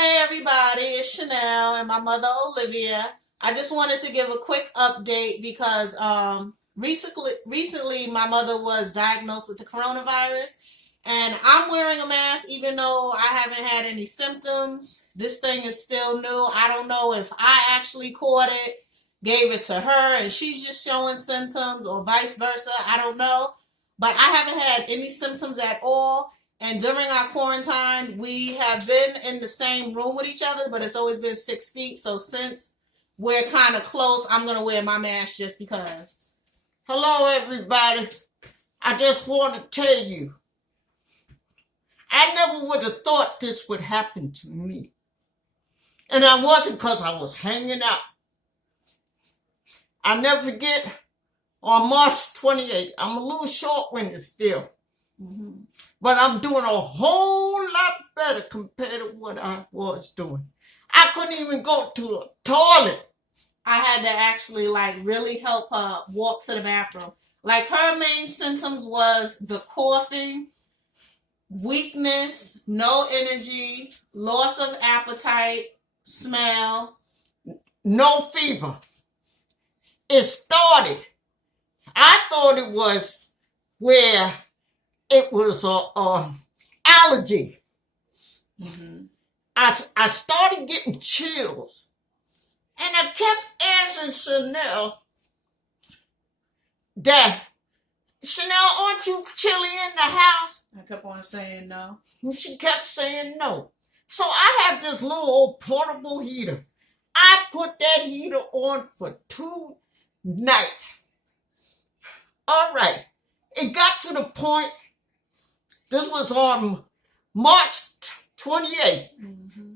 Hey everybody, it's Chanel and my mother Olivia. I just wanted to give a quick update because recently my mother was diagnosed with the coronavirus and I'm wearing a mask even though I haven't had any symptoms. This thing is still new. I don't know if I actually caught it, gave it to her and she's just showing symptoms or vice versa. I don't know. But I haven't had any symptoms at all. And during our quarantine, we have been in the same room with each other, but it's always been 6 feet. So since we're kind of close, I'm going to wear my mask just because. Hello, everybody. I just want to tell you, I never would have thought this would happen to me. And I wasn't because I was hanging out. I'll never forget on March 28th, I'm a little short-winded still. Mm-hmm. But I'm doing a whole lot better compared to what I was doing. I couldn't even go to the toilet. I had to actually really help her walk to the bathroom. Her main symptoms was the coughing, weakness, no energy, loss of appetite, smell. No fever. It started. I thought it was where it was a allergy. Mm-hmm. I started getting chills. And I kept asking Chanel that, Chanel, aren't you chilly in the house? I kept on saying no. And she kept saying no. So I have this little old portable heater. I put that heater on for 2 nights. All right. It got to the point, this was on March 28th. Mm-hmm.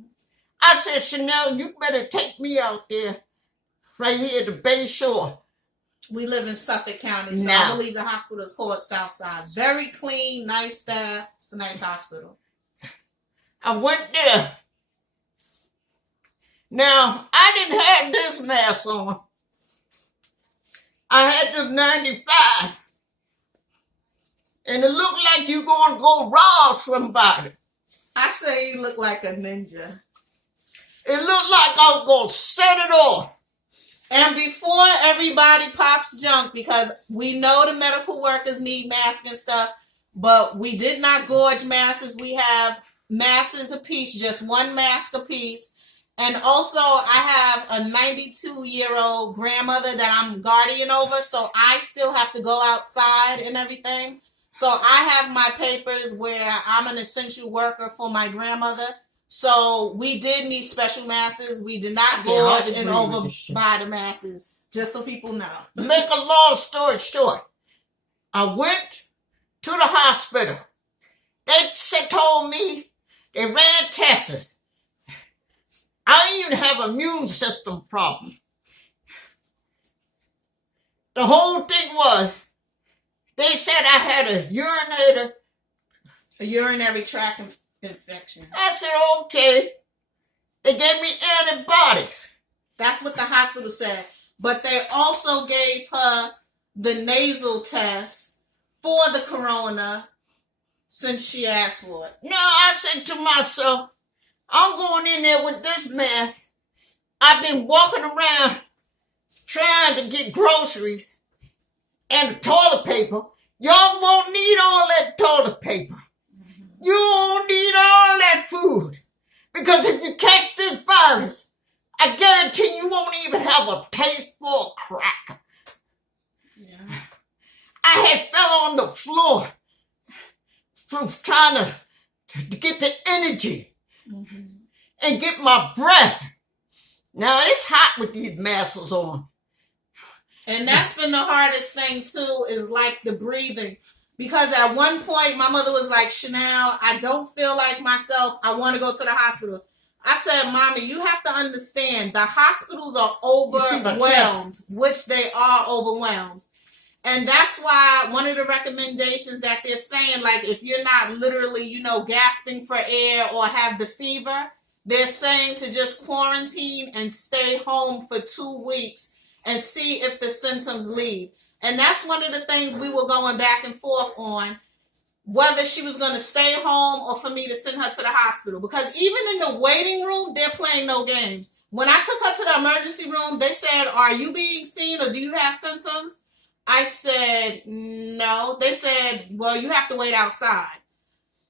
I said, Chanel, you better take me out there, right here at the Bay Shore. We live in Suffolk County, so I believe the hospital is called Southside. Very clean, nice staff. It's a nice hospital. I went there. Now, I didn't have this mask on. I had the 95. And it looked like you're going to go rob somebody. I say you look like a ninja. It looked like I was going to set it off. And before everybody pops junk, because we know the medical workers need masks and stuff, but we did not gorge masks. We have masks a piece, just one mask a piece. And also, I have a 92-year-old grandmother that I'm guardian over, so I still have to go outside and everything. So I have my papers where I'm an essential worker for my grandmother. So we did need special masses. We did not gorge and overbuy the masses, just so people know. Make a long story short, I went to the hospital. They told me they ran tests. I didn't even have an immune system problem. The whole thing was, they said I had a urinary tract infection. I said, okay. They gave me antibiotics. That's what the hospital said. But they also gave her the nasal test for the corona since she asked for it. No, I said to myself, I'm going in there with this mask. I've been walking around trying to get groceries and the toilet paper. Y'all won't need all that toilet paper. You won't need all that food. Because if you catch this virus, I guarantee you won't even have a taste for a cracker. Yeah. I had fell on the floor from trying to get the energy and get my breath. Now, it's hot with these masks on. And that's been the hardest thing, too, is the breathing. Because at one point, my mother was like, Chanel, I don't feel like myself. I want to go to the hospital. I said, Mommy, you have to understand, the hospitals are overwhelmed, which they are overwhelmed. And that's why one of the recommendations that they're saying, if you're not literally, gasping for air or have the fever, they're saying to just quarantine and stay home for 2 weeks and see if the symptoms leave. And that's one of the things we were going back and forth on. whether she was going to stay home or for me to send her to the hospital. Because even in the waiting room, they're playing no games. When I took her to the emergency room, they said, "Are you being seen or do you have symptoms?" I said, "No." They said, "Well, you have to wait outside."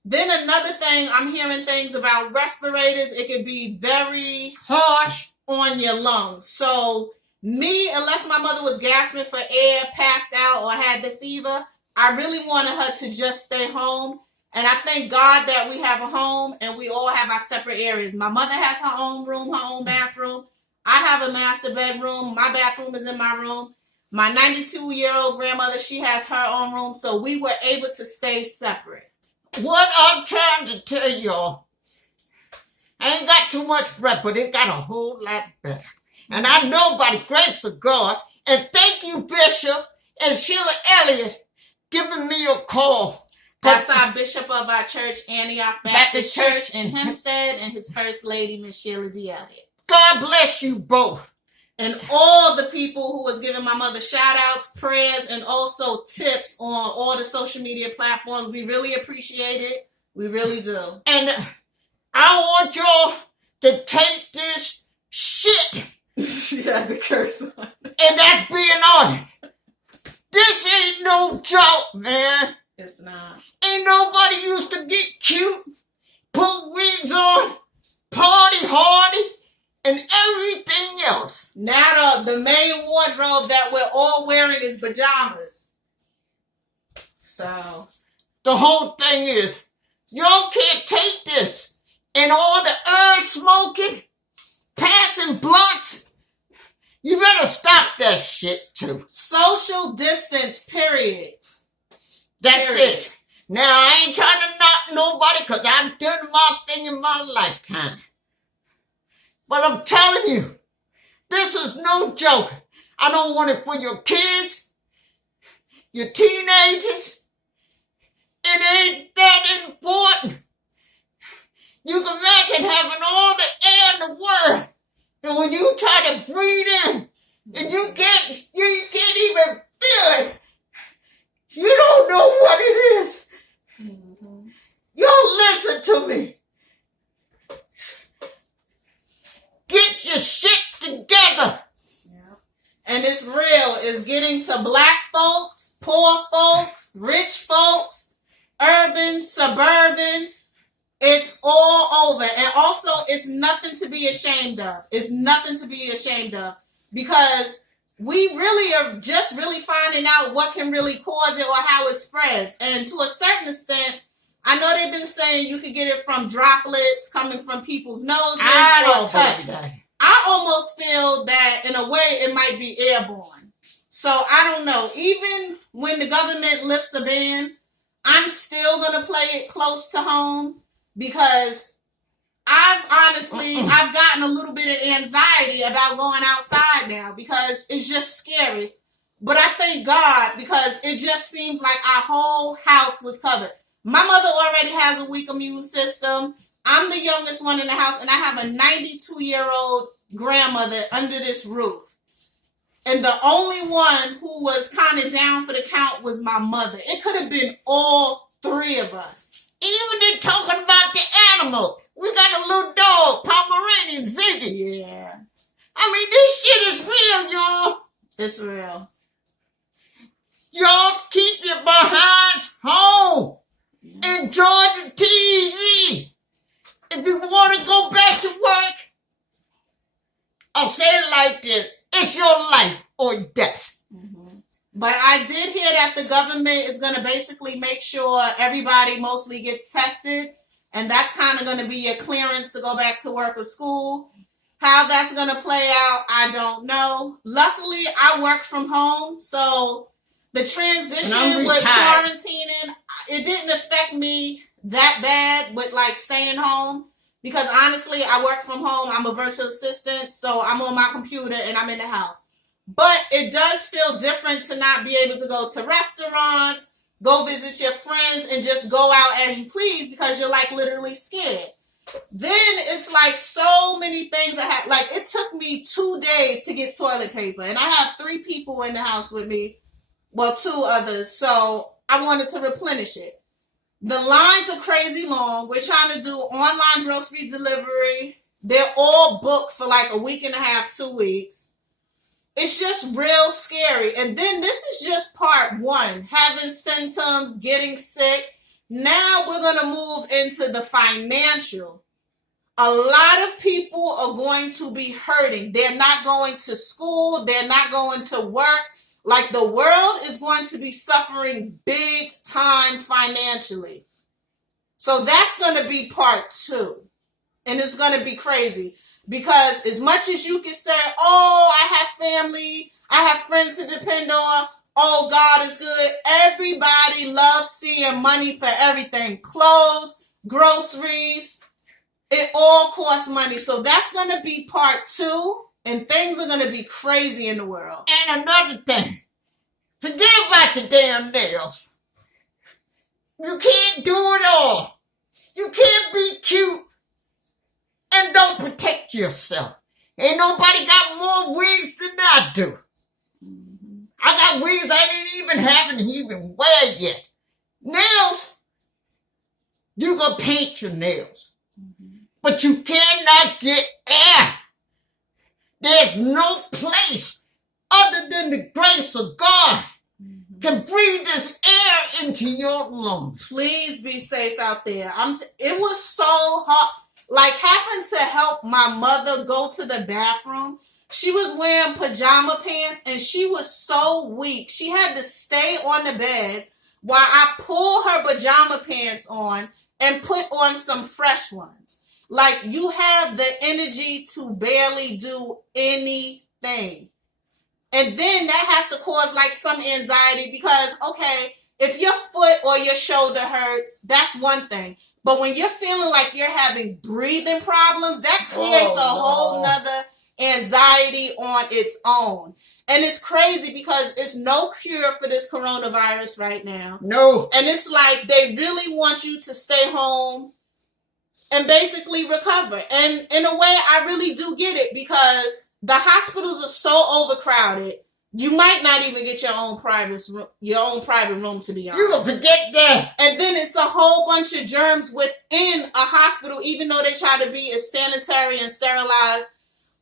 Then another thing, I'm hearing things about respirators. It could be very harsh on your lungs. So me, unless my mother was gasping for air, passed out, or had the fever, I really wanted her to just stay home. And I thank God that we have a home and we all have our separate areas. My mother has her own room, her own bathroom. I have a master bedroom. My bathroom is in my room. My 92-year-old grandmother, she has her own room. So we were able to stay separate. What I'm trying to tell y'all, I ain't got too much breath, but it got a whole lot better. And I know by the grace of God, and thank you, Bishop and Sheila Elliott, giving me a call. That's our bishop of our church, Antioch Baptist Church in Hempstead, and his first lady, Miss Sheila D. Elliott. God bless you both. And all the people who was giving my mother shout outs, prayers, and also tips on all the social media platforms. We really appreciate it. We really do. And I want y'all to take this shit. She had to curse on it. And that's being honest. This ain't no joke, man. It's not. Ain't nobody used to get cute, put wigs on, party hardy, and everything else. Now the main wardrobe that we're all wearing is pajamas. So the whole thing is, y'all can't take this and all the herb smoking, passing blunts. You better stop that shit too. Social distance, period. That's it. Now, I ain't trying to knock nobody because I've done my thing in my lifetime. But I'm telling you, this is no joke. I don't want it for your kids, your teenagers. It ain't that important. You can imagine having all the air in the world. And when you try to breathe in, and you can't even feel it. You don't know what it is. Mm-hmm. Y'all listen to me. Get your shit together. Yeah. And it's real. It's getting to black folks, poor folks, rich folks, urban, suburban. It's all over. And also, it's nothing to be ashamed of. It's nothing to be ashamed of. Because we really are just really finding out what can really cause it or how it spreads. And to a certain extent, I know they've been saying you could get it from droplets coming from people's noses or touch. I almost feel that in a way it might be airborne. So I don't know. Even when the government lifts a ban, I'm still going to play it close to home because I've gotten a little bit of anxiety about going outside now because it's just scary. But I thank God because it just seems like our whole house was covered. My mother already has a weak immune system. I'm the youngest one in the house, and I have a 92-year-old grandmother under this roof. And the only one who was kind of down for the count was my mother. It could have been all three of us. Even they talking about the animal. We got a little dog, Pomeranian Ziggy. Yeah. I mean, this shit is real, y'all. It's real. Y'all keep your behinds home. Yeah. Enjoy the TV. If you want to go back to work, I'll say it like this. It's your life or death. Mm-hmm. But I did hear that the government is going to basically make sure everybody mostly gets tested. And that's kind of going to be your clearance to go back to work or school. How that's going to play out, I don't know. Luckily, I work from home. So the transition with quarantining, it didn't affect me that bad with like staying home. Because honestly, I work from home. I'm a virtual assistant. So I'm on my computer and I'm in the house. But it does feel different to not be able to go to restaurants, go visit your friends, and just go out as you please because you're like literally scared. Then it's like so many things like it took me 2 days to get toilet paper, and I have 3 people in the house with me, well, 2 others, so I wanted to replenish it. The lines are crazy long. We're trying to do online grocery delivery. They're all booked for like a week and a half, 2 weeks. It's just real scary. And then this is just part one, having symptoms, getting sick. Now we're going to move into the financial. A lot of people are going to be hurting. They're not going to school. They're not going to work. Like, the world is going to be suffering big time financially. So that's going to be part two. And it's going to be crazy. Because as much as you can say, oh, I have family, I have friends to depend on, oh, God is good. Everybody loves seeing money for everything. Clothes, groceries, it all costs money. So that's going to be part two. And things are going to be crazy in the world. And another thing, forget about the damn nails. You can't do it all. You can't be cute and don't protect yourself. Ain't nobody got more wigs than I do. I got wigs I haven't even wear yet. Nails, you can paint your nails. But you cannot get air. There's no place other than the grace of God can breathe this air into your lungs. Please be safe out there. It was so hot. Like, happened to help my mother go to the bathroom. She was wearing pajama pants and she was so weak. She had to stay on the bed while I pulled her pajama pants on and put on some fresh ones. Like, you have the energy to barely do anything. And then that has to cause like some anxiety because, okay, if your foot or your shoulder hurts, that's one thing. But when you're feeling like you're having breathing problems, that creates a whole nother anxiety on its own. And it's crazy because it's no cure for this coronavirus right now. No. And it's like they really want you to stay home and basically recover. And in a way, I really do get it because the hospitals are so overcrowded. You might not even get your own private room, to be honest. You gonna forget that. And then it's a whole bunch of germs within a hospital, even though they try to be as sanitary and sterilized.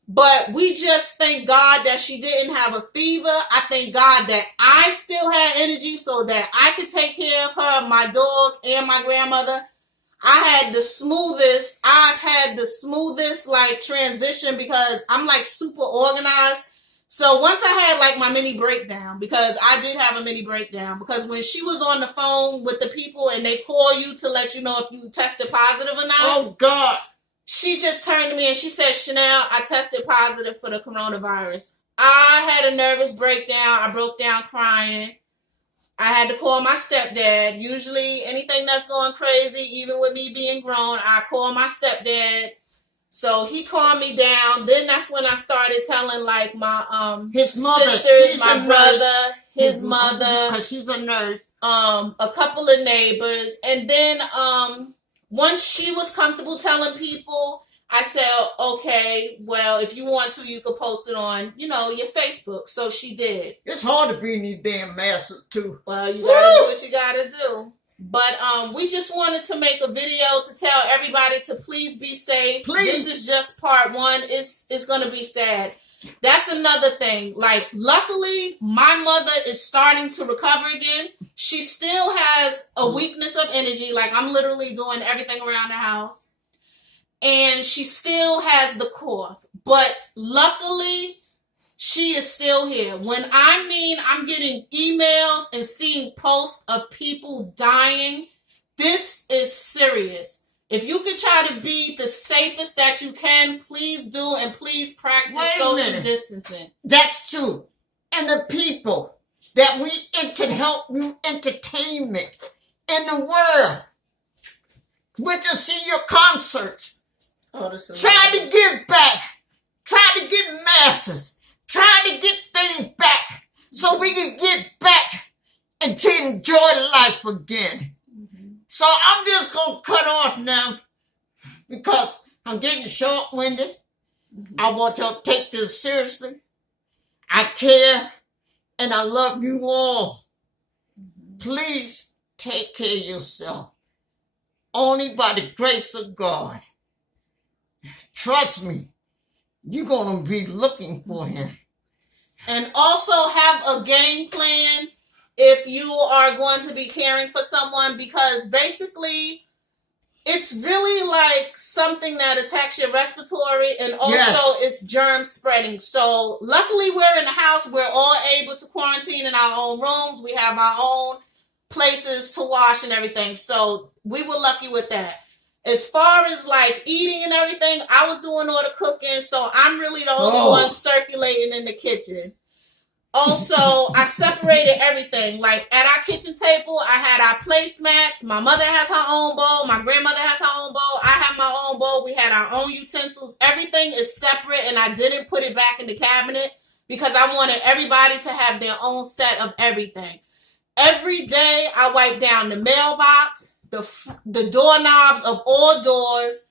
But we just thank God that she didn't have a fever. I thank God that I still had energy so that I could take care of her, my dog, and my grandmother. I've had the smoothest like transition because I'm like super organized. So once I had like my mini breakdown, because I did have a mini breakdown, because when she was on the phone with the people and they call you to let you know if you tested positive or not. Oh God. She just turned to me and she said, Chanel, I tested positive for the coronavirus. I had a nervous breakdown. I broke down crying. I had to call my stepdad. Usually anything that's going crazy, even with me being grown, I call my stepdad. So he calmed me down. Then that's when I started telling like my his mother, sisters, my brother, his mother, because she's a nerd, a couple of neighbors, and then once she was comfortable telling people, I said, okay, well, if you want to, you could post it on, your Facebook. So she did. It's hard to be in these damn masses too. Well, you gotta do what you gotta do. But we just wanted to make a video to tell everybody to please be safe. Please. This is just part one. It's gonna be sad. That's another thing. Like, luckily, my mother is starting to recover again. She still has a weakness of energy. Like, I'm literally doing everything around the house. And she still has the cough. But luckily, she is still here. When I'm getting emails and seeing posts of people dying, this is serious. If you can try to be the safest that you can, please do, and please practice social distancing. That's true. And the people that can help you entertainment in the world. Went to see your concerts. Try to give back. Try to get masses. Try to get things back so we can get back and to enjoy life again. So I'm just going to cut off now because I'm getting short-winded. I want y'all to take this seriously. I care and I love you all. Please take care of yourself. only by the grace of God. Trust me, you're going to be looking for him. And also have a game plan if you are going to be caring for someone, because basically it's really like something that attacks your respiratory, and also it's germ spreading. So luckily we're in the house. We're all able to quarantine in our own rooms. We have our own places to wash and everything. So we were lucky with that. As far as like eating and everything, I was doing all the cooking. So I'm really the only one circulating in the kitchen. Also, I separated everything. Like at our kitchen table, I had our placemats. My mother has her own bowl. My grandmother has her own bowl. I have my own bowl. We had our own utensils. Everything is separate, and I didn't put it back in the cabinet because I wanted everybody to have their own set of everything. Every day, I wipe down the mailbox, the doorknobs of all doors,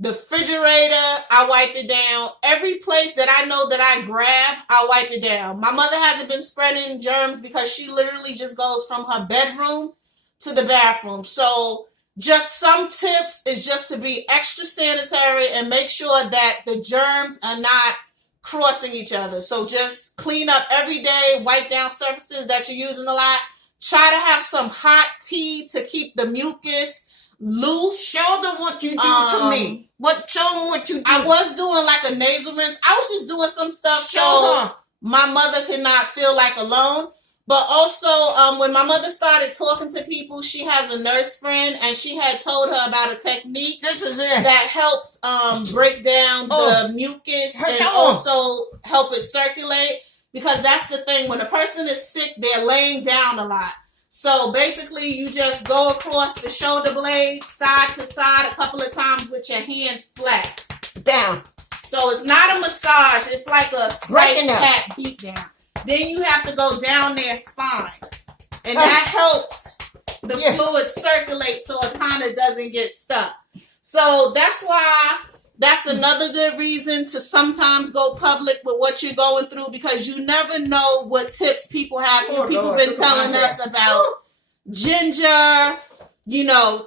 the refrigerator, I wipe it down. Every place that I know that I grab, I wipe it down. My mother hasn't been spreading germs because she literally just goes from her bedroom to the bathroom. So just some tips is just to be extra sanitary and make sure that the germs are not crossing each other. So just clean up every day, wipe down surfaces that you're using a lot. Try to have some hot tea to keep the mucus loose. Show them what you do to me. Show them what you do. I was doing like a nasal rinse. I was just doing some stuff so my mother could not feel like alone. But also, when my mother started talking to people, she has a nurse friend, and she had told her about a technique that helps break down the mucus and also help it circulate. Because that's the thing, when a person is sick, they're laying down a lot. So basically, you just go across the shoulder blades, side to side, a couple of times with your hands flat. Down. So it's not a massage. It's like a slight pat beat down. Then you have to go down their spine. And that helps the fluid circulate so it kind of doesn't get stuck. So that's why that's another good reason to sometimes go public with what you're going through, because you never know what tips people have. People have been telling us about ginger,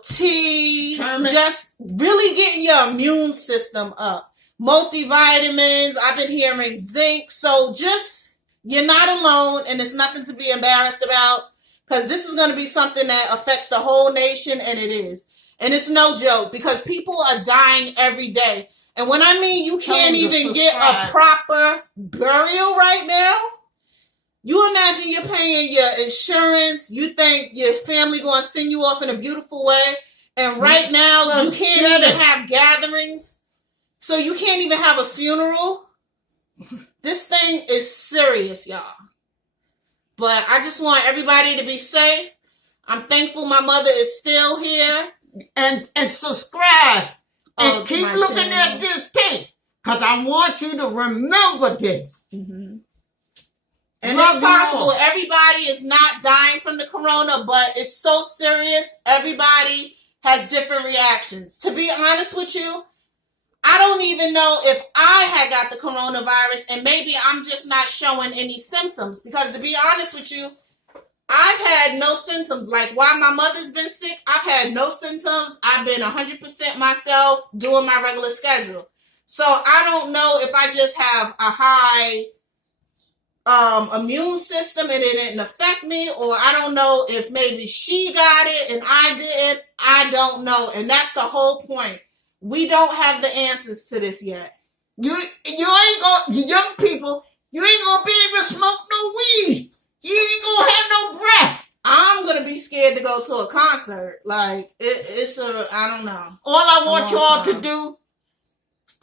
tea, just really getting your immune system up. Multivitamins, I've been hearing zinc. So just, you're not alone, and it's nothing to be embarrassed about, because this is going to be something that affects the whole nation, and it is. And it's no joke, because people are dying every day. And when I mean you can't even get a proper burial right now, you imagine you're paying your insurance, you think your family going to send you off in a beautiful way, and right now you can't even have gatherings, so you can't even have a funeral. This thing is serious, y'all. But I just want everybody to be safe. I'm thankful my mother is still here. And subscribe and keep looking at this tape, because I want you to remember this. Mm-hmm. And it's possible everybody is not dying from the corona, but it's so serious. Everybody has different reactions. To be honest with you, I don't even know if I had got the coronavirus, and maybe I'm just not showing any symptoms, because to be honest with you, I've had no symptoms. Like while my mother's been sick, I've had no symptoms. I've been 100% myself doing my regular schedule. So I don't know if I just have a high immune system and it didn't affect me, or I don't know if maybe she got it and I didn't. I don't know. And that's the whole point. We don't have the answers to this yet. You ain't gonna, you young people, you ain't gonna be able to smoke no weed. You ain't gonna have no breath. I'm gonna be scared to go to a concert. Like I don't know. All I want y'all to do,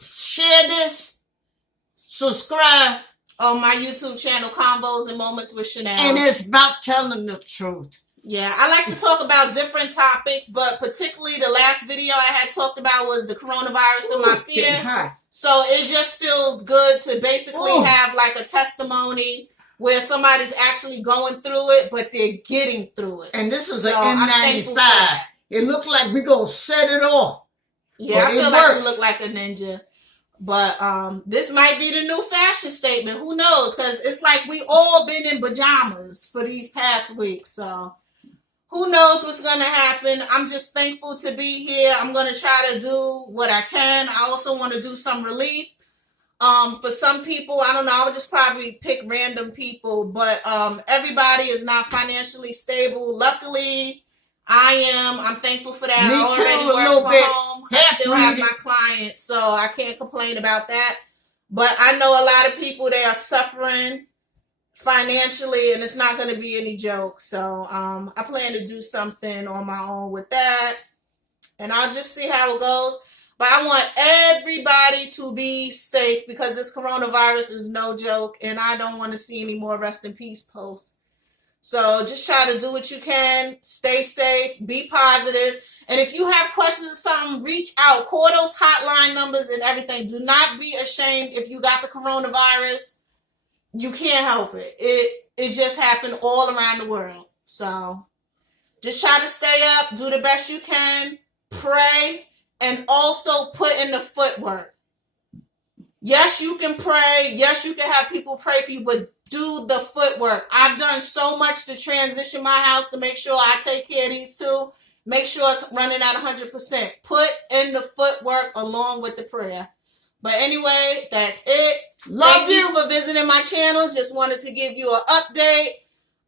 share this, subscribe on my YouTube channel, Convos and Moments with Chanel. And it's about telling the truth. Yeah, I like to talk about different topics, but particularly the last video I had talked about was the coronavirus and my fear. So it just feels good to basically have like a testimony where somebody's actually going through it, but they're getting through it. And this is an N95. It looked like we're going to set it off. Yeah, I feel like we look like a ninja. But this might be the new fashion statement. Who knows? Because it's like we all been in pajamas for these past weeks. So who knows what's going to happen. I'm just thankful to be here. I'm going to try to do what I can. I also want to do some relief. For some people, I don't know, I would just probably pick random people, but everybody is not financially stable. Luckily, I'm thankful for that. Me I already too, a work little from bit. home. I still have my clients, so I can't complain about that. But I know a lot of people, they are suffering financially, and it's not going to be any joke. So I plan to do something on my own with that, and I'll just see how it goes. But I want everybody to be safe because this coronavirus is no joke, and I don't want to see any more rest in peace posts. So just try to do what you can. Stay safe. Be positive. And if you have questions or something, reach out. Call those hotline numbers and everything. Do not be ashamed if you got the coronavirus. You can't help it. It just happened all around the world. So just try to stay up. Do the best you can. Pray. And also put in the footwork. Yes, you can pray. Yes, you can have people pray for you, but do the footwork. I've done so much to transition my house to make sure I take care of these two. Make sure it's running at 100%. Put in the footwork along with the prayer. But anyway, that's it. Thank you for visiting my channel. Just wanted to give you an update.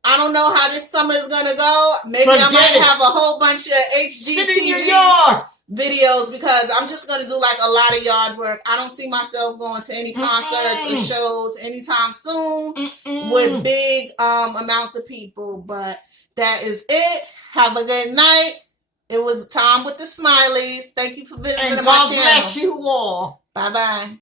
I don't know how this summer is going to go. Maybe I might have a whole bunch of HGTV videos because I'm just going to do like a lot of yard work. I don't see myself going to any concerts or shows anytime soon with big amounts of people. But that is it. Have a good night. It was Time with the Smileys. Thank you for visiting my channel. God bless you all. Bye-bye.